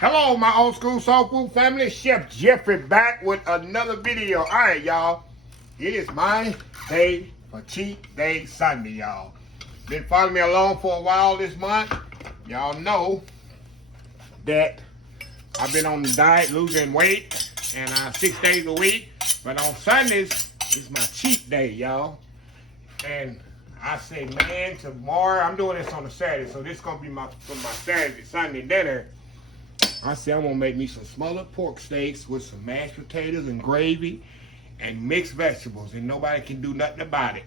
Hello, my old school soul food family. Chef Jeffrey back with another video. All right, y'all. It is my day for cheat day Sunday, y'all. Been following me along for a while this month. Y'all know that I've been on the diet, losing weight, and 6 days a week. But on Sundays, it's my cheat day, y'all. And I say, man, tomorrow, I'm doing this on a Saturday, so this is going to be my Saturday, Sunday dinner. I said I'm going to make me some smothered pork steaks with some mashed potatoes and gravy and mixed vegetables, and nobody can do nothing about it.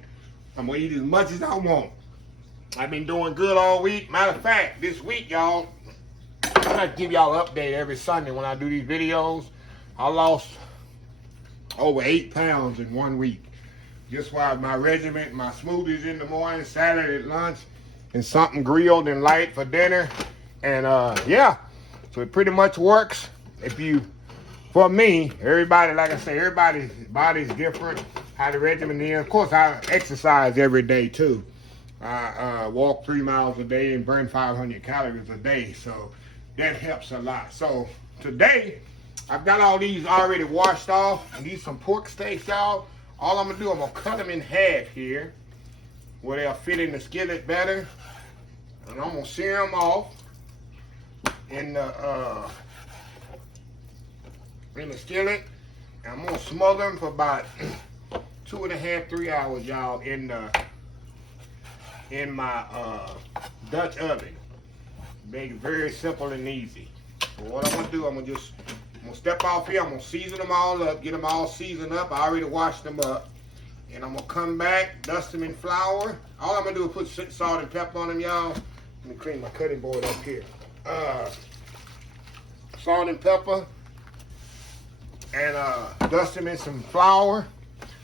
I'm going to eat as much as I want. I've been doing good all week. Matter of fact, this week, y'all, I like to give y'all an update every Sunday when I do these videos. I lost over 8 pounds in 1 week. Just while my regiment, my smoothies in the morning, salad at lunch, and something grilled and light for dinner. And yeah, so it pretty much works. For me, everybody, like I say, everybody's body's different, how the regimen is. Of course, I exercise every day too. I walk 3 miles a day and burn 500 calories a day, so that helps a lot. So today, I've got all these already washed off, and these some pork steaks, y'all. All I'm gonna do, I'm gonna cut them in half here, where they'll fit in the skillet better, and I'm gonna sear them off in the skillet. And I'm gonna smother them for about 2.5 to 3 hours, y'all, in my Dutch oven. Make it very simple and easy. So what I'm gonna do, I'm gonna step off here. I'm gonna season them all up, get them all seasoned up. I already washed them up, and I'm gonna come back, dust them in flour. All I'm gonna do is put salt and pepper on them, y'all. Let me clean my cutting board up here. Salt and pepper, and dust them in some flour.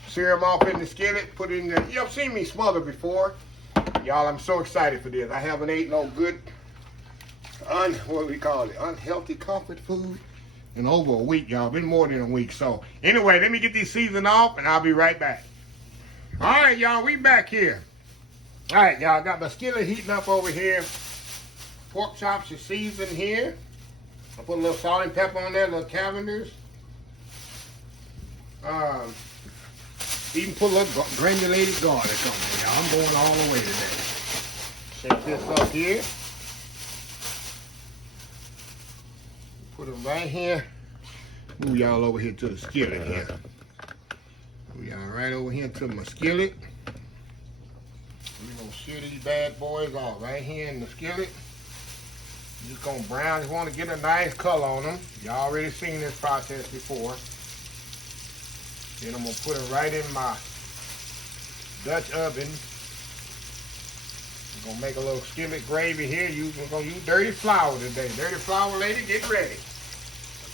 Sear them off in the skillet. Put it in the. You've seen me smother before, y'all. I'm so excited for this. I haven't ate no good, what do we call it? Unhealthy comfort food in over a week, y'all. Been more than a week. So anyway, let me get these seasoned off, and I'll be right back. All right, y'all. We back here. All right, y'all. Got my skillet heating up over here. Pork chops are seasoned here. I put a little salt and pepper on there, little Cavenders. Even put a little granulated garlic on there, y'all. I'm going all the way today. Shake this up here. Put them right here. Move y'all over here to the skillet here. Move y'all right over here to my skillet. We're gonna sear these bad boys off right here in the skillet. Just gonna brown. Just want to get a nice color on them. Y'all already seen this process before. Then I'm gonna put it right in my Dutch oven. I'm gonna make a little skillet gravy here. We're gonna use dirty flour today. Dirty flour, lady, get ready.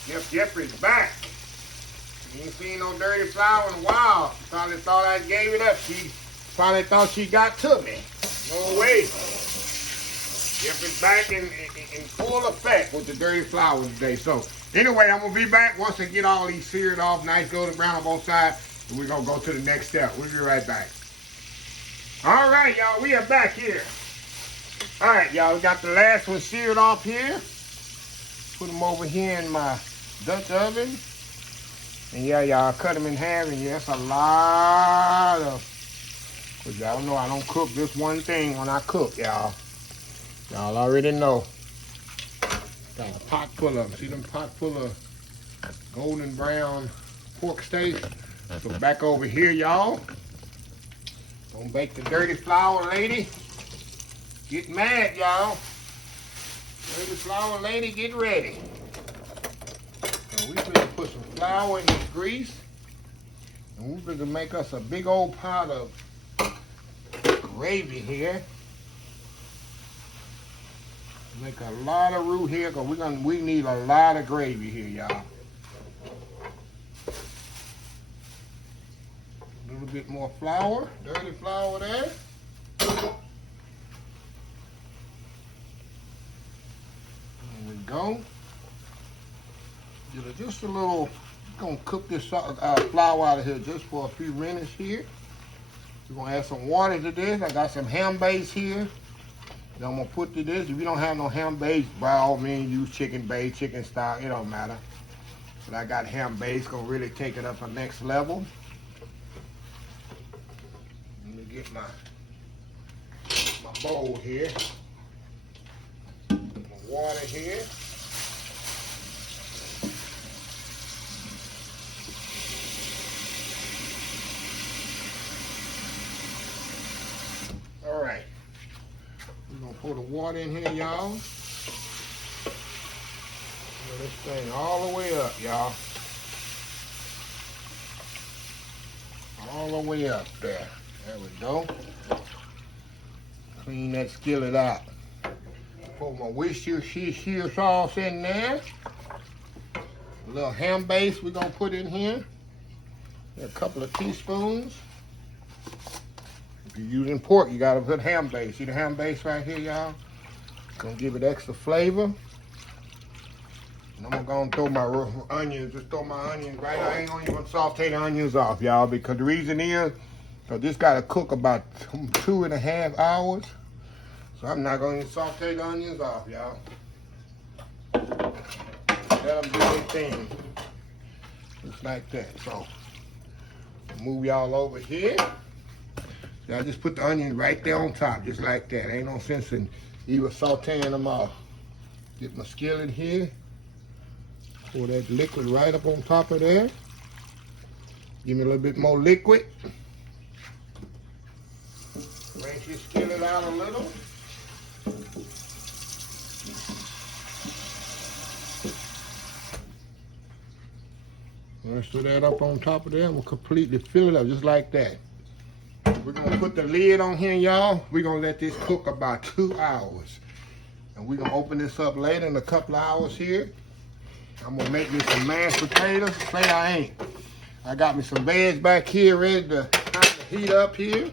Chef Jeffrey's back. You ain't seen no dirty flour in a while. She probably thought I gave it up. She probably thought she got to me. No way. Jeffrey's back in full effect with the dirty flour today. So anyway, I'm gonna be back once I get all these seared off, nice golden brown on both sides, and we're gonna go to the next step. We'll be right back. All right, y'all, we are back here. All right, y'all, we got the last one seared off here. Put them over here in my Dutch oven. And yeah, y'all, cut them in half, and yeah, that's a lot of, because y'all know I don't cook this one thing when I cook, y'all. Y'all already know. Got a pot full of them. See them pot full of golden brown pork steaks? So back over here, y'all. Gonna bake the dirty flour, lady. Get mad, y'all. Dirty flour, lady, get ready. So we gonna put some flour in this grease. And we're gonna make us a big old pot of gravy here. Make a lot of roux here, because we need a lot of gravy here, y'all. A little bit more flour, dirty flour there. There we go. Just a little, gonna cook this flour out of here just for a few minutes here. We're gonna add some water to this. I got some ham base here. Now I'm gonna put to this. If you don't have no ham base, by all means use chicken base, chicken stock, it don't matter. But I got ham base, gonna really take it up to the next level. Let me get my bowl here. My water here. All right. We're gonna pour the water in here, y'all. This thing all the way up, y'all. All the way up there. There we go. Clean that skillet out. Put my Worcestershire sauce in there. A little ham base we're gonna put in here. A couple of teaspoons. If you're using pork, you gotta put ham base. See the ham base right here, y'all? Gonna give it extra flavor. And I'm gonna throw my onions, just throw my onions right. I ain't gonna even saute the onions off, y'all, because the reason is, so this gotta cook about 2.5 hours. So I'm not gonna even saute the onions off, y'all. Let them do their thing. Just like that. So, move y'all over here. Y'all just put the onions right there on top, just like that. Ain't no sense in even sauteing them off. Get my skillet here. Pour that liquid right up on top of there. Give me a little bit more liquid. Rinse your skillet out a little. Rinse that up on top of there. I'm gonna completely fill it up just like that. We're gonna put the lid on here, y'all. We're gonna let this cook about 2 hours. And we're gonna open this up later in a couple of hours here. I'm gonna make me some mashed potatoes. Say I ain't. I got me some veg back here ready to heat up here.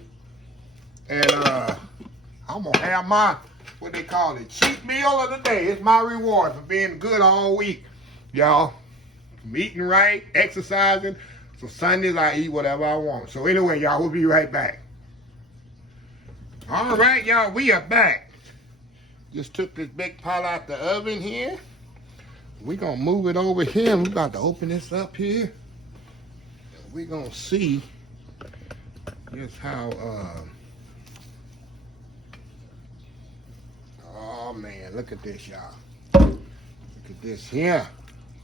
And I'm gonna have my, what they call it, cheat meal of the day. It's my reward for being good all week, y'all. I'm eating right, exercising. So Sundays I eat whatever I want. So anyway, y'all, we'll be right back. All right, y'all, we are back. Just took this big pot out the oven here. We're gonna move it over here. We're about to open this up here. We're gonna see just how, oh man, look at this, y'all. Look at this here.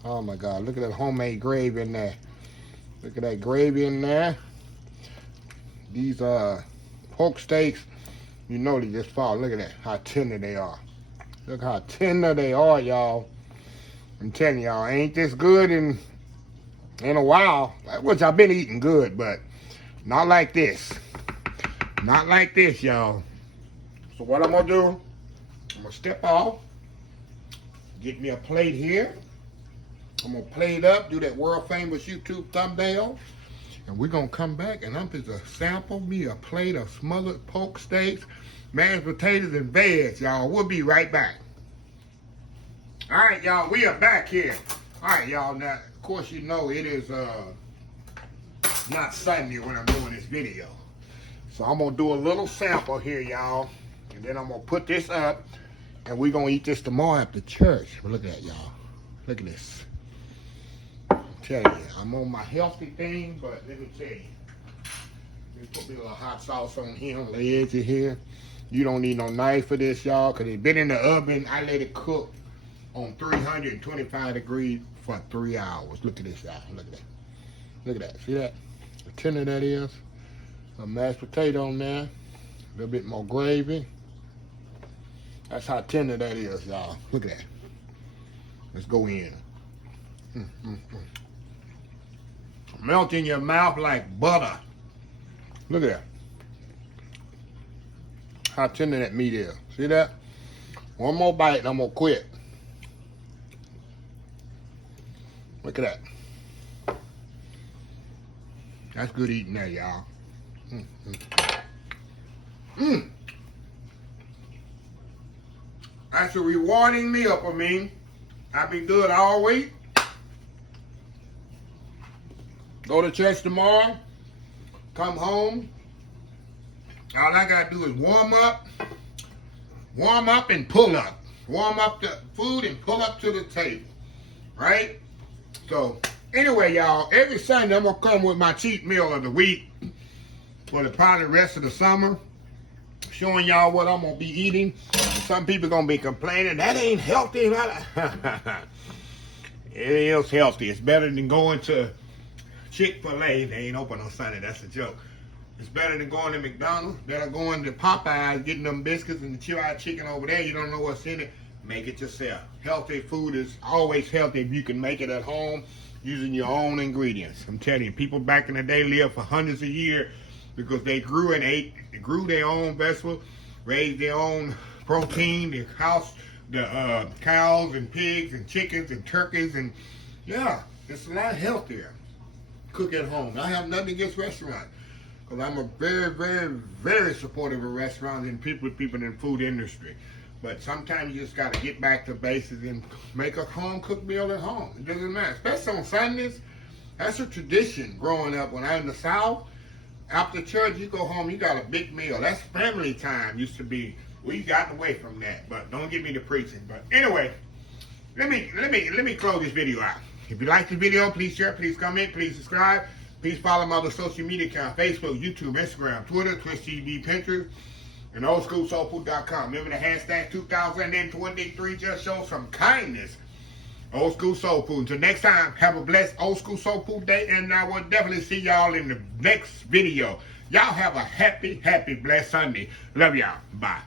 Oh my God, look at that homemade gravy in there. Look at that gravy in there. These pork steaks, you know they just fall. Look at that, how tender they are. Look how tender they are, y'all. I'm telling y'all, ain't this good in a while. Which I've been eating good, but not like this. Not like this, y'all. So what I'm gonna do, I'm gonna step off, get me a plate here. I'm gonna plate up, do that world famous YouTube thumbnail, and we're gonna come back and I'm just sample me a plate of smothered pork steaks, mashed potatoes, and veg, y'all. We'll be right back. All right, y'all, we are back here. All right, y'all, now, of course, you know it is not Sunday when I'm doing this video. So I'm gonna do a little sample here, y'all, and then I'm gonna put this up, and we're gonna eat this tomorrow after church. But look at that, y'all. Look at this. Tell you, I'm on my healthy thing, but let me tell you, just put a little hot sauce on here, on the edge of here. You don't need no knife for this, y'all, because it's been in the oven. I let it cook on 325 degrees for 3 hours. Look at this, y'all. Look at that. Look at that. See that? The tender that is. A mashed potato on there. A little bit more gravy. That's how tender that is, y'all. Look at that. Let's go in. Melt in your mouth like butter. Look at that. How tender that meat is. See that? One more bite and I'm gonna quit. Look at that. That's good eating there, y'all. That's a rewarding meal for me. I've been good all week. Go to church tomorrow. Come home. All I gotta do is warm up, Warm up and pull up. Warm up the food and pull up to the table. Right? So, anyway, y'all, every Sunday I'm going to come with my cheat meal of the week for the probably rest of the summer. Showing y'all what I'm going to be eating. Some people going to be complaining, that ain't healthy. It is healthy. It's better than going to Chick-fil-A. They ain't open on Sunday. That's a joke. It's better than going to McDonald's. Better going to Popeyes, getting them biscuits and the chill-out chicken over there. You don't know what's in it. Make it yourself. Healthy food is always healthy if you can make it at home using your own ingredients. I'm telling you, people back in the day lived for hundreds of years because they grew and ate. They grew their own vegetables, raised their own protein, the cows and pigs and chickens and turkeys, and yeah, it's a lot healthier. Cook at home. I have nothing against restaurants because I'm a very, very, very supportive of restaurants and people in the food industry. But sometimes you just got to get back to basics and make a home-cooked meal at home. It doesn't matter. Especially on Sundays. That's a tradition growing up. When I was in the South, after church, you go home, you got a big meal. That's family time used to be. We've gotten away from that. But don't get me to preaching. But anyway, let me close this video out. If you like the video, please share, please comment, please subscribe. Please follow my other social media accounts, Facebook, YouTube, Instagram, Twitter, Twitch TV, Pinterest, and oldschoolsoulfood.com. Remember the hashtag 2023, just show some kindness. Old School Soul Food. Until next time, have a blessed Old School Soul Food day, and I will definitely see y'all in the next video. Y'all have a happy, blessed Sunday. Love y'all. Bye.